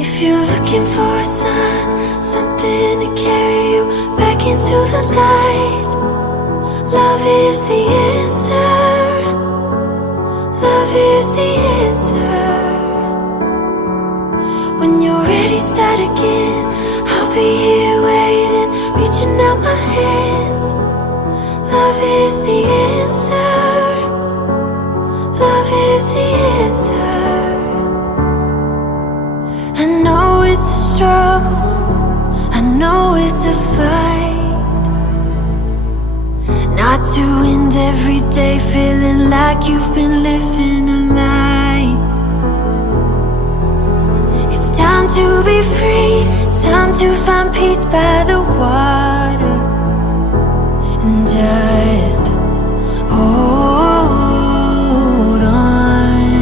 If you're looking for a sign, something to carry you back into the light, love is the answer. Love is the answer. When you're ready, start again. I'll be here waiting, reaching out my hands. Love is the answer. Love is the answer. I know it's a struggle, I know it's a fight, not to end every day feeling like you've been living a lie. It's time to be free, it's time to find peace by the water.